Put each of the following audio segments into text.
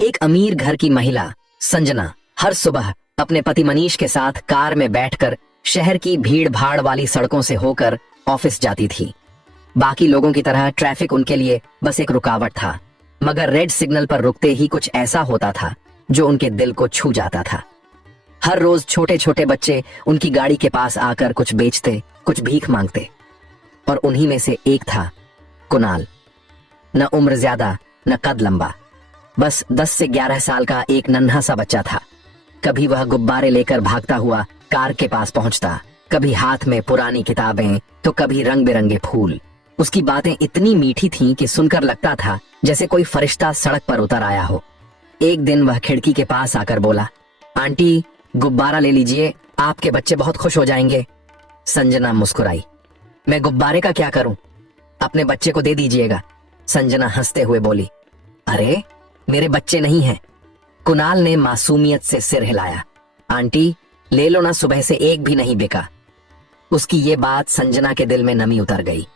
एक अमीर घर की महिला संजना हर सुबह अपने पति मनीष के साथ कार में बैठकर शहर की भीड़ भाड़ वाली सड़कों से होकर ऑफिस जाती थी। बाकी लोगों की तरह ट्रैफिक उनके लिए बस एक रुकावट था, मगर रेड सिग्नल पर रुकते ही कुछ ऐसा होता था जो उनके दिल को छू जाता था। हर रोज छोटे छोटे बच्चे उनकी गाड़ी के पास आकर कुछ बेचते, कुछ भीख मांगते, और उन्हीं में से एक था कुणाल। न उम्र ज्यादा, न कद लंबा, बस 10 से 11 साल का एक नन्हा सा बच्चा था। कभी वह गुब्बारे लेकर भागता हुआ कार के पास पहुंचता, कभी हाथ में पुरानी किताबें, तो कभी रंग बिरंगे फूल। उसकी बातें इतनी मीठी थीं कि सुनकर लगता था जैसे कोई फरिश्ता सड़क पर उतर आया हो। एक दिन वह खिड़की के पास आकर बोला, आंटी गुब्बारा ले लीजिए, आपके बच्चे बहुत खुश हो जाएंगे। संजना मुस्कुराई। मैं गुब्बारे का क्या करूं? अपने बच्चे को दे दीजिएगा। संजना हंसते हुए बोली, अरे मेरे बच्चे नहीं हैं। कुणाल ने मासूमियत से सिर हिलाया। आंटी ले लो ना, सुबह से एक भी नहीं बिका। उसकी ये बात संजना के दिल में नमी उतर गई।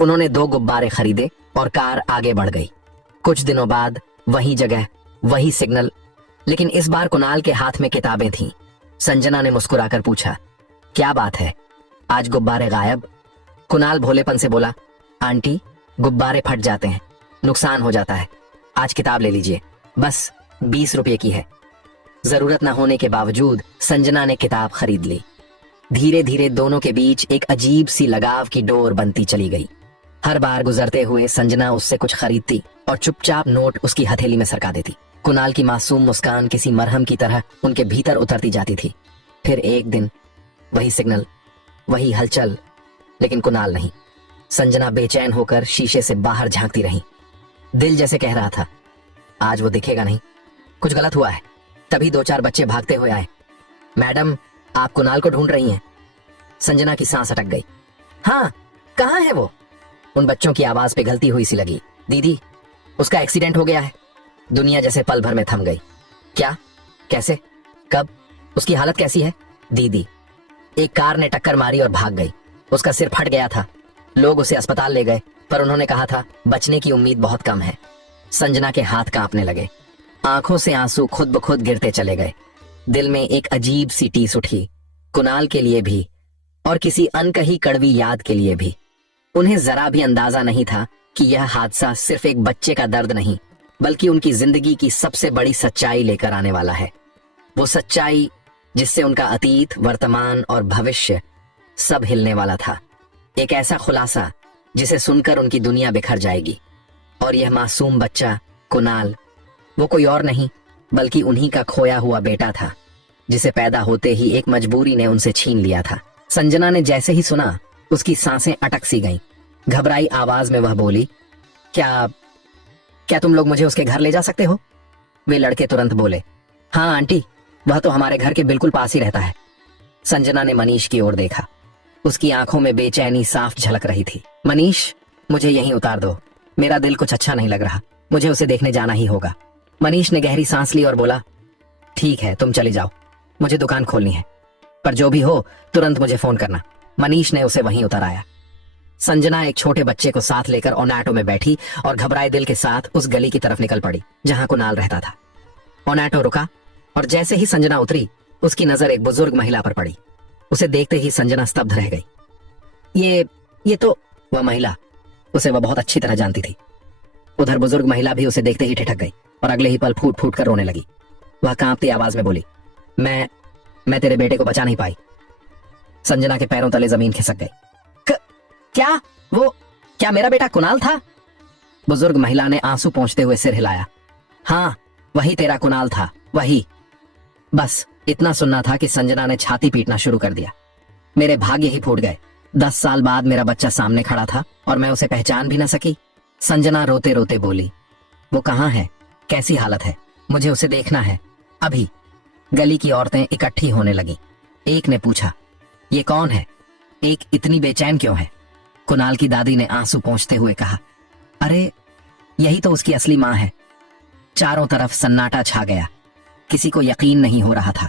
उन्होंने 2 गुब्बारे खरीदे और कार आगे बढ़ गई। कुछ दिनों बाद वही जगह, वही सिग्नल, लेकिन इस बार कुणाल के हाथ में किताबें थीं। संजना ने मुस्कुराकर पूछा, क्या बात है, आज गुब्बारे गायब? कुणाल भोलेपन से बोला, आंटी गुब्बारे फट जाते हैं, नुकसान हो जाता है, आज किताब ले लीजिए, बस 20 रुपए की है। जरूरत न होने के बावजूद संजना ने किताब खरीद ली। धीरे धीरे दोनों के बीच एक अजीब सी लगाव की डोर बनती चली गई। हर बार गुजरते हुए संजना उससे कुछ खरीदती और चुपचाप नोट उसकी हथेली में सरका देती। कुणाल की मासूम मुस्कान किसी मरहम की तरह उनके भीतर उतरती जाती थी। फिर एक दिन वही सिग्नल, वही हलचल, लेकिन कुणाल नहीं। संजना बेचैन होकर शीशे से बाहर झांकती रही। दिल जैसे कह रहा था, आज वो दिखेगा नहीं, कुछ गलत हुआ है। तभी 2-4 बच्चे भागते हुए आए। मैडम, आप कुणाल को ढूंढ रही हैं? संजना की सांस अटक गई। हाँ, कहाँ है वो? उन बच्चों की आवाज पिघलती हुई सी लगी। दीदी, उसका एक्सीडेंट हो गया है। दुनिया जैसे पल भर में थम गई। क्या? कैसे? कब? उसकी हालत कैसी है? दीदी, एक कार ने टक्कर मारी और भाग गई। उसका सिर फट गया था। लोग उसे अस्पताल ले गए, पर उन्होंने कहा था बचने की उम्मीद बहुत कम है। संजना के हाथ कांपने लगे। आंखों से आंसू खुद ब खुद गिरते चले गए। दिल में एक अजीब सी टीस उठी, कुणाल के लिए भी और किसी अनकही कड़वी याद के लिए भी। उन्हें जरा भी अंदाजा नहीं था कि यह हादसा सिर्फ एक बच्चे का दर्द नहीं, बल्कि उनकी जिंदगी की सबसे बड़ी सच्चाई लेकर आने वाला है। वो सच्चाई जिससे उनका अतीत, वर्तमान और भविष्य सब हिलने वाला था। एक ऐसा खुलासा जिसे सुनकर उनकी दुनिया बिखर जाएगी। और यह मासूम बच्चा कुणाल, वो कोई और नहीं बल्कि उन्हीं का खोया हुआ बेटा था, जिसे पैदा होते ही एक मजबूरी ने उनसे छीन लिया था। संजना ने जैसे ही सुना, उसकी सांसें अटक सी गईं। घबराई आवाज में वह बोली, क्या तुम लोग मुझे उसके घर ले जा सकते हो? वे लड़के तुरंत बोले, हाँ आंटी, वह तो हमारे घर के बिल्कुल पास ही रहता है। संजना ने मनीष की ओर देखा। उसकी आंखों में बेचैनी साफ झलक रही थी। मनीष, मुझे यहीं उतार दो, मेरा दिल कुछ अच्छा नहीं लग रहा, मुझे उसे देखने जाना ही होगा। मनीष ने गहरी सांस ली और बोला, ठीक है, तुम चले जाओ, मुझे दुकान खोलनी है, पर जो भी हो तुरंत मुझे फोन करना। मनीष ने उसे वहीं उतारा। संजना एक छोटे बच्चे को साथ लेकर ऑटो में बैठी और घबराए दिल के साथ उस गली की तरफ निकल पड़ी जहां कुणाल रहता था। ऑटो रुका और जैसे ही संजना उतरी, उसकी नजर एक बुजुर्ग महिला पर पड़ी। उसे देखते ही संजना स्तब्ध रह गई। ये तो वह महिला, उसे वह बहुत अच्छी तरह जानती थी। उधर बुजुर्ग महिला भी उसे देखते ही ठिठक गई और अगले ही पल फूट फूट कर रोने लगी। वह कांपती आवाज में बोली, मैं तेरे बेटे को बचा नहीं पाई। संजना के पैरों तले जमीन खिसक गई। क्या मेरा बेटा कुणाल था? बुजुर्ग महिला ने आंसू पोंछते हुए सिर हिलाया। हाँ, वही तेरा कुणाल था, वही। बस इतना सुनना था कि संजना ने छाती पीटना शुरू कर दिया। मेरे भाग्य ही फूट गए। 10 साल बाद मेरा बच्चा सामने खड़ा था और मैं उसे पहचान भी न सकी। संजना रोते रोते बोली, वो कहाँ है? कैसी हालत है? मुझे उसे देखना है, अभी। गली की औरतें इकट्ठी होने लगी। एक ने पूछा, ये कौन है? एक इतनी बेचैन क्यों है? कुणाल की दादी ने आंसू पोंछते हुए कहा, अरे यही तो उसकी असली मां है। चारों तरफ सन्नाटा छा गया। किसी को यकीन नहीं हो रहा था,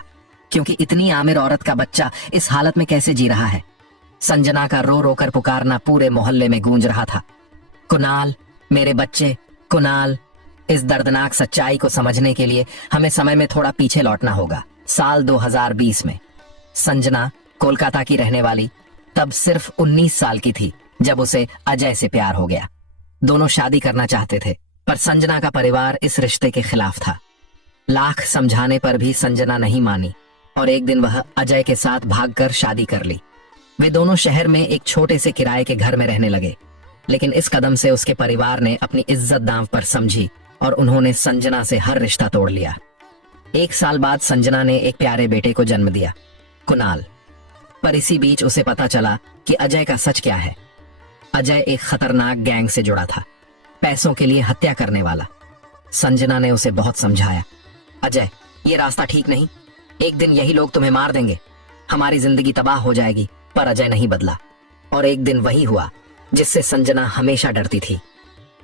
क्योंकि इतनी आमिर औरत का बच्चा इस हालत में कैसे जी रहा है। संजना का रो रो कर पुकारना पूरे मोहल्ले में गूंज रहा था, कुणाल, मेरे बच्चे, कुणाल। इस दर्दनाक सच्चाई को समझने के लिए हमें समय में थोड़ा पीछे लौटना होगा। साल 2020 में संजना कोलकाता की रहने वाली तब सिर्फ 19 साल की थी जब उसे अजय से प्यार हो गया। दोनों शादी करना चाहते थे, पर संजना का परिवार इस रिश्ते के खिलाफ था। लाख समझाने पर भी संजना नहीं मानी और एक दिन वह अजय के साथ भागकर शादी कर ली। वे दोनों शहर में एक छोटे से किराए के घर में रहने लगे, लेकिन इस कदम से उसके परिवार ने अपनी इज्जत दांव पर समझी और उन्होंने संजना से हर रिश्ता तोड़ लिया। 1 साल बाद संजना ने एक प्यारे बेटे को जन्म दिया, कुणाल। पर इसी बीच उसे पता चला कि अजय का सच क्या है। अजय एक खतरनाक गैंग से जुड़ा था, पैसों के लिए हत्या करने वाला। संजना ने उसे बहुत समझाया, अजय ये रास्ता ठीक नहीं, एक दिन यही लोग तुम्हें मार देंगे, हमारी जिंदगी तबाह हो जाएगी। पर अजय नहीं बदला और एक दिन वही हुआ जिससे संजना हमेशा डरती थी।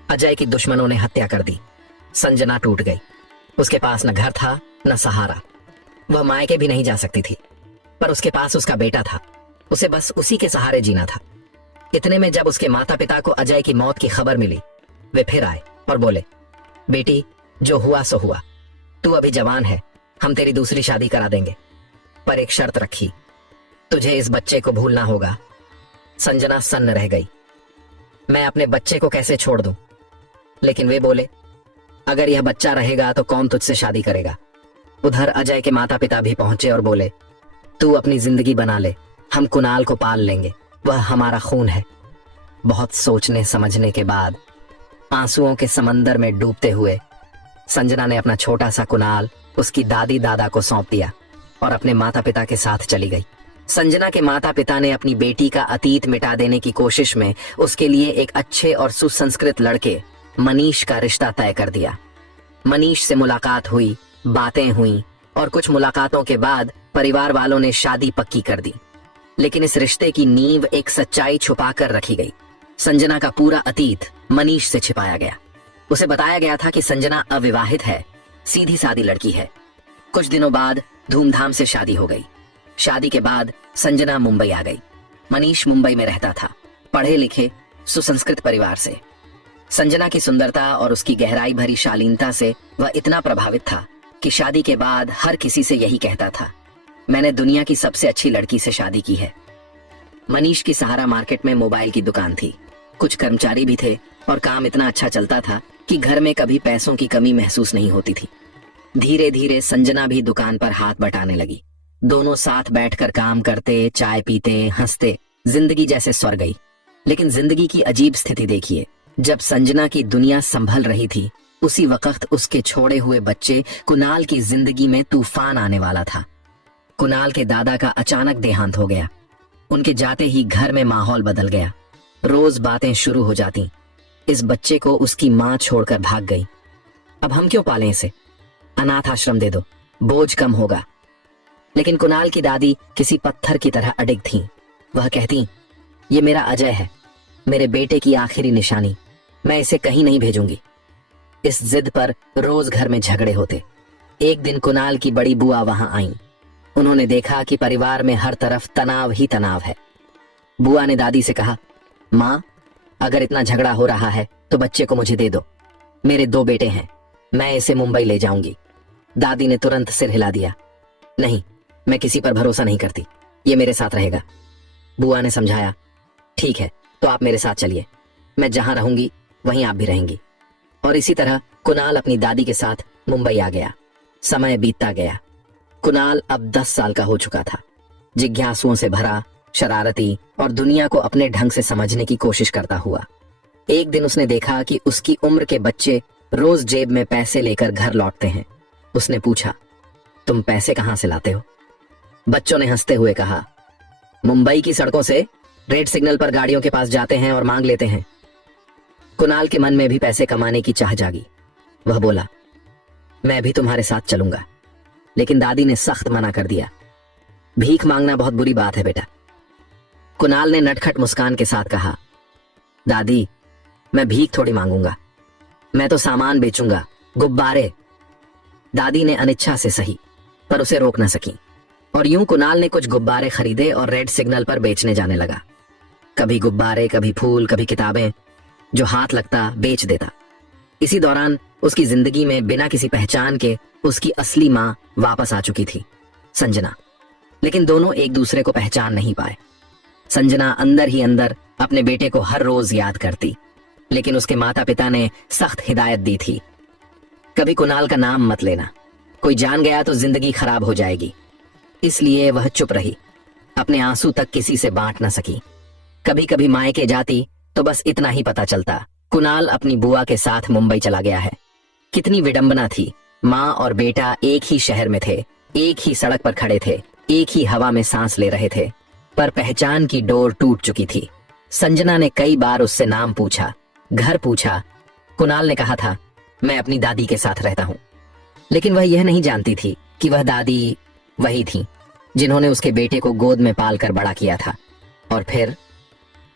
अजय की दुश्मनों ने हत्या कर दी। संजना टूट गई। उसके पास न घर था न सहारा। वह मायके भी नहीं जा सकती थी, पर उसके पास उसका बेटा था। उसे बस उसी के सहारे जीना था। इतने में जब उसके माता पिता को अजय की मौत की खबर मिली, वे फिर आए और बोले, बेटी जो हुआ सो हुआ, तू अभी जवान है, हम तेरी दूसरी शादी करा देंगे, पर एक शर्त रखी, तुझे इस बच्चे को भूलना होगा। संजना सन्न रह गई, मैं अपने बच्चे को कैसे छोड़ दूं? लेकिन वे बोले, अगर यह बच्चा रहेगा तो कौन तुझसे शादी करेगा? उधर अजय के माता पिता भी पहुंचे और बोले, तू अपनी जिंदगी बना ले, हम कुणाल को पाल लेंगे, वह हमारा खून है। बहुत सोचने समझने के बाद आंसुओं के समंदर में डूबते हुए संजना ने अपना छोटा सा कुणाल उसकी दादी दादा को सौंप दिया और अपने माता पिता के साथ चली गई। संजना के माता पिता ने अपनी बेटी का अतीत मिटा देने की कोशिश में उसके लिए एक अच्छे और सुसंस्कृत लड़के मनीष का रिश्ता तय कर दिया। मनीष से मुलाकात हुई, बातें हुई और कुछ मुलाकातों के बाद परिवार वालों ने शादी पक्की कर दी। लेकिन इस रिश्ते की नींव एक सच्चाई छुपा कर रखी गई। संजना का पूरा अतीत मनीष से छिपाया गया। उसे बताया गया था कि संजना अविवाहित है, सीधी सादी लड़की है। कुछ दिनों बाद धूमधाम से शादी हो गई। शादी के बाद संजना मुंबई आ गई। मनीष मुंबई में रहता था, पढ़े लिखे सुसंस्कृत परिवार से। संजना की सुंदरता और उसकी गहराई भरी शालीनता से वह इतना प्रभावित था कि शादी के बाद हर किसी से यही कहता था, मैंने दुनिया की सबसे अच्छी लड़की से शादी की है। मनीष की सहारा मार्केट में मोबाइल की दुकान थी, कुछ कर्मचारी भी थे और काम इतना अच्छा चलता था कि घर में कभी पैसों की कमी महसूस नहीं होती थी। धीरे धीरे संजना भी दुकान पर हाथ बटाने लगी। दोनों साथ बैठकर काम करते, चाय पीते, हंसते, जिंदगी जैसे स्वर्ग गई। लेकिन जिंदगी की अजीब स्थिति देखिए, जब संजना की दुनिया संभल रही थी, उसी वक्त उसके छोड़े हुए बच्चे कुणाल की जिंदगी में तूफान आने वाला था। कुणाल के दादा का अचानक देहांत हो गया। उनके जाते ही घर में माहौल बदल गया। रोज बातें शुरू हो जाती, इस बच्चे को उसकी माँ छोड़कर भाग गई, अब हम क्यों पालें इसे, अनाथ आश्रम दे दो, बोझ कम होगा। लेकिन कुणाल की दादी किसी पत्थर की तरह अडिग थीं। वह कहती, ये मेरा अजय है, मेरे बेटे की आखिरी निशानी, मैं इसे कहीं नहीं भेजूंगी। इस जिद पर रोज घर में झगड़े होते। एक दिन कुणाल की बड़ी बुआ वहां आईं। उन्होंने देखा कि परिवार में हर तरफ तनाव ही तनाव है। बुआ ने दादी से कहा, माँ, अगर इतना झगड़ा हो रहा है तो बच्चे को मुझे दे दो, मेरे 2 बेटे हैं, मैं इसे मुंबई ले जाऊंगी। दादी ने तुरंत सिर हिला दिया, नहीं, मैं किसी पर भरोसा नहीं करती, ये मेरे साथ रहेगा। बुआ ने समझाया, ठीक है, तो आप मेरे साथ चलिए, मैं जहां रहूंगी वहीं आप भी रहेंगी। और इसी तरह कुणाल अपनी दादी के साथ मुंबई आ गया। समय बीतता गया। कुणाल अब 10 साल का हो चुका था, जिज्ञासुओं से भरा, शरारती और दुनिया को अपने ढंग से समझने की कोशिश करता हुआ। एक दिन उसने देखा कि उसकी उम्र के बच्चे रोज जेब में पैसे लेकर घर लौटते हैं। उसने पूछा, तुम पैसे कहां से लाते हो? बच्चों ने हंसते हुए कहा, मुंबई की सड़कों से रेड सिग्नल पर गाड़ियों के पास जाते हैं और मांग लेते हैं। कुणाल के मन में भी पैसे कमाने की चाह जागी। वह बोला, मैं भी तुम्हारे साथ चलूंगा। लेकिन दादी ने सख्त मना कर दिया, भीख मांगना बहुत बुरी बात है बेटा। कुणाल ने नटखट मुस्कान के साथ कहा, दादी, मैं भीख थोड़ी मांगूंगा, मैं तो सामान बेचूंगा, गुब्बारे। दादी ने अनिच्छा से सही, पर उसे रोक न सकी। और यूं कुणाल ने कुछ गुब्बारे खरीदे और रेड सिग्नल पर बेचने जाने लगा। कभी गुब्बारे, कभी फूल, कभी किताबें, जो हाथ लगता बेच देता। इसी दौरान उसकी जिंदगी में बिना किसी पहचान के उसकी असली माँ वापस आ चुकी थी, संजना। लेकिन दोनों एक दूसरे को पहचान नहीं पाए। संजना अंदर ही अंदर अपने बेटे को हर रोज याद करती, लेकिन उसके माता पिता ने सख्त हिदायत दी थी, कभी कुणाल का नाम मत लेना, कोई जान गया तो जिंदगी खराब हो जाएगी। इसलिए वह चुप रही, अपने आंसू तक किसी से बांट न सकी। कभी कभी मायके जाती तो बस इतना ही पता चलता, कुणाल अपनी बुआ के साथ मुंबई चला गया है। कितनी विडंबना थी, माँ और बेटा एक ही शहर में थे, एक ही सड़क पर खड़े थे, एक ही हवा में सांस ले रहे थे, पर पहचान की डोर टूट चुकी थी। संजना ने कई बार उससे नाम पूछा, घर पूछा। कुणाल ने कहा था, मैं अपनी दादी के साथ रहता हूँ, लेकिन वह यह नहीं जानती थी कि वह दादी वही थी जिन्होंने उसके बेटे को गोद में पालकर बड़ा किया था। और फिर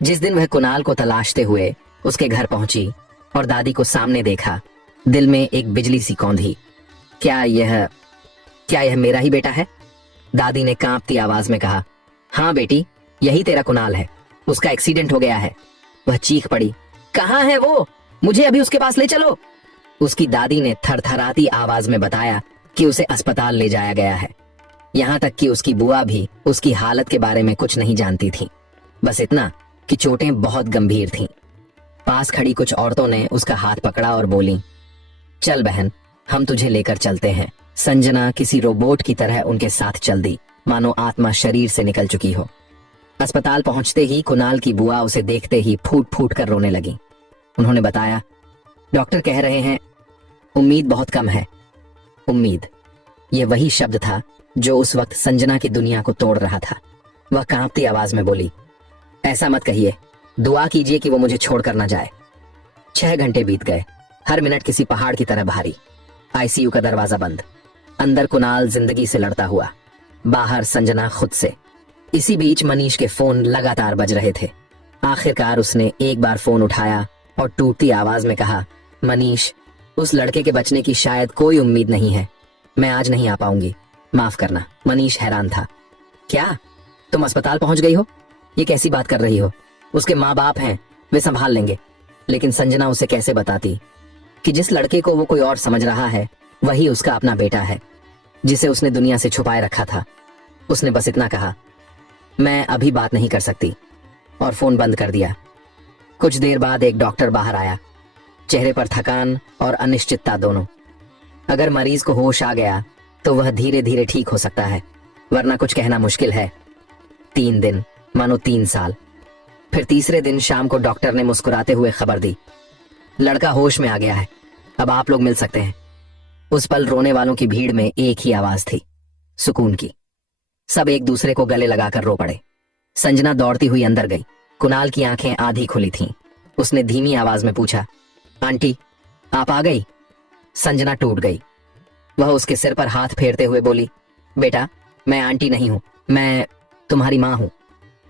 जिस दिन वह कुणाल को तलाशते हुए उसके घर पहुंची और दादी को सामने देखा, दिल में एक बिजली सी कौंधी। क्या यह मेरा ही बेटा है? दादी ने कांपती आवाज में कहा, हाँ बेटी, यही तेरा कुणाल है, उसका एक्सीडेंट हो गया है। वह चीख पड़ी, कहाँ है वो? मुझे अभी उसके पास ले चलो। उसकी दादी ने थरथराती आवाज में बताया कि उसे अस्पताल ले जाया गया है। यहाँ तक कि उसकी बुआ भी उसकी हालत के बारे में कुछ नहीं जानती थी, बस इतना कि चोटें बहुत गंभीर थीं। पास खड़ी कुछ औरतों ने उसका हाथ पकड़ा और बोली, चल बहन, हम तुझे लेकर चलते हैं। संजना किसी रोबोट की तरह उनके साथ चल दी, मानो आत्मा शरीर से निकल चुकी हो। अस्पताल पहुंचते ही कुणाल की बुआ उसे देखते ही फूट फूट कर रोने लगी। उन्होंने बताया, डॉक्टर कह रहे हैं उम्मीद बहुत कम है। उम्मीद, यह वही शब्द था जो उस वक्त संजना की दुनिया को तोड़ रहा था। वह कांपती आवाज में बोली, ऐसा मत कहिए, दुआ कीजिए कि वो मुझे छोड़कर ना जाए। 6 घंटे बीत गए, हर मिनट किसी पहाड़ की तरह भारी। आईसीयू का दरवाजा बंद, अंदर कुणाल जिंदगी से लड़ता हुआ, बाहर संजना खुद से। इसी बीच मनीष के फोन लगातार बज रहे थे। आखिरकार उसने एक बार फोन उठाया और टूटती आवाज में कहा, मनीष, उस लड़के के बचने की शायद कोई उम्मीद नहीं है, मैं आज नहीं आ पाऊंगी, माफ करना। मनीष हैरान था, क्या तुम अस्पताल पहुंच गई हो? ये कैसी बात कर रही हो? उसके माँ बाप हैं, वे संभाल लेंगे। लेकिन संजना उसे कैसे बताती कि जिस लड़के को वो कोई और समझ रहा है वही उसका अपना बेटा है, जिसे उसने दुनिया से छुपाए रखा था। उसने बस इतना कहा, मैं अभी बात नहीं कर सकती, और फोन बंद कर दिया। कुछ देर बाद एक डॉक्टर बाहर आया, चेहरे पर थकान और अनिश्चितता दोनों। अगर मरीज को होश आ गया तो वह धीरे धीरे ठीक हो सकता है, वरना कुछ कहना मुश्किल है। 3 दिन, मानो 3 साल। फिर तीसरे दिन शाम को डॉक्टर ने मुस्कुराते हुए खबर दी, लड़का होश में आ गया है, अब आप लोग मिल सकते हैं। उस पल रोने वालों की भीड़ में एक ही आवाज थी, सुकून की। सब एक दूसरे को गले लगाकर रो पड़े। संजना दौड़ती हुई अंदर गई। कुणाल की आंखें आधी खुली थीं। उसने धीमी आवाज में पूछा, आंटी, आप आ गई? संजना टूट गई। वह उसके सिर पर हाथ फेरते हुए बोली, बेटा, मैं आंटी नहीं हूं, मैं तुम्हारी मां हूं।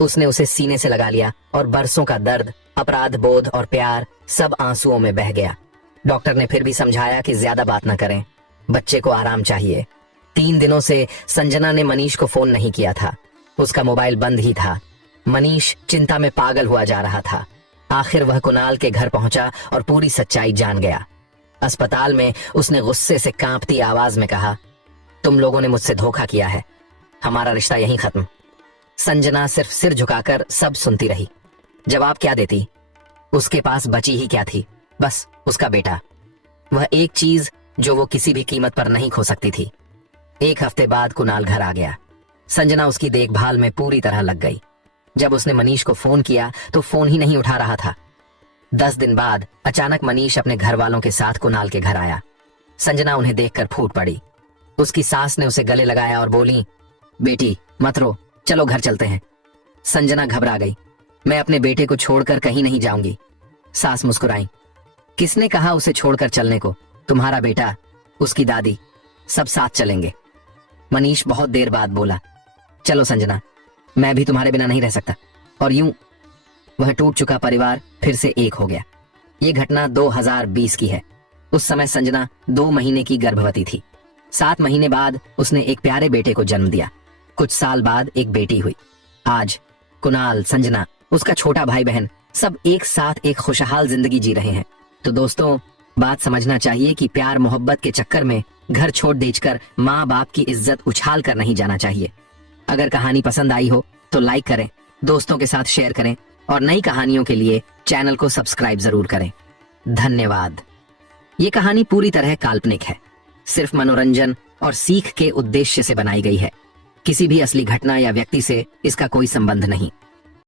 उसने उसे सीने से लगा लिया और बरसों का दर्द, अपराध बोध और प्यार सब आंसुओं में बह गया। डॉक्टर ने फिर भी समझाया कि ज्यादा बात ना करें, बच्चे को आराम चाहिए। 3 दिनों से संजना ने मनीष को फोन नहीं किया था, उसका मोबाइल बंद ही था। मनीष चिंता में पागल हुआ जा रहा था। आखिर वह कुणाल के घर पहुंचा और पूरी सच्चाई जान गया। अस्पताल में उसने गुस्से से कांपती आवाज में कहा, तुम लोगों ने मुझसे धोखा किया है, हमारा रिश्ता यहीं खत्म। संजना सिर्फ सिर झुकाकर सब सुनती रही। जवाब क्या देती? उसके पास बची ही क्या थी? बस उसका बेटा, वह एक चीज जो वो किसी भी कीमत पर नहीं खो सकती थी। 1 हफ्ते बाद कुणाल घर आ गया। संजना उसकी देखभाल में पूरी तरह लग गई। जब उसने मनीष को फोन किया तो फोन ही नहीं उठा रहा था। 10 दिन बाद अचानक मनीष अपने घर वालों के साथ कुणाल के घर आया। संजना उन्हें देखकर फूट पड़ी। उसकी सास ने उसे गले लगाया और बोली, बेटी मत रो, चलो घर चलते हैं। संजना घबरा गई। मैं अपने बेटे को छोड़कर कहीं नहीं जाऊंगी। सास मुस्कुराई, किसने कहा उसे छोड़कर चलने को? तुम्हारा बेटा, उसकी दादी, सब साथ चलेंगे। मनीष बहुत देर बाद बोला, चलो संजना, मैं भी तुम्हारे बिना नहीं रह सकता। और यूं वह टूट चुका परिवार फिर से एक हो गया। ये घटना 2020 की है। उस समय संजना 2 महीने की गर्भवती थी। 7 महीने बाद उसने एक प्यारे बेटे को जन्म दिया। कुछ साल बाद एक बेटी हुई। आज कुणाल, संजना, उसका छोटा भाई बहन सब एक साथ एक खुशहाल जिंदगी जी रहे हैं। तो दोस्तों, बात समझना चाहिए कि प्यार मोहब्बत के चक्कर में घर छोड़ बेचकर माँ बाप की इज्जत उछाल कर नहीं जाना चाहिए। अगर कहानी पसंद आई हो तो लाइक करें, दोस्तों के साथ शेयर करें और नई कहानियों के लिए चैनल को सब्सक्राइब जरूर करें। धन्यवाद। ये कहानी पूरी तरह काल्पनिक है, सिर्फ मनोरंजन और सीख के उद्देश्य से बनाई गई है। किसी भी असली घटना या व्यक्ति से इसका कोई संबंध नहीं।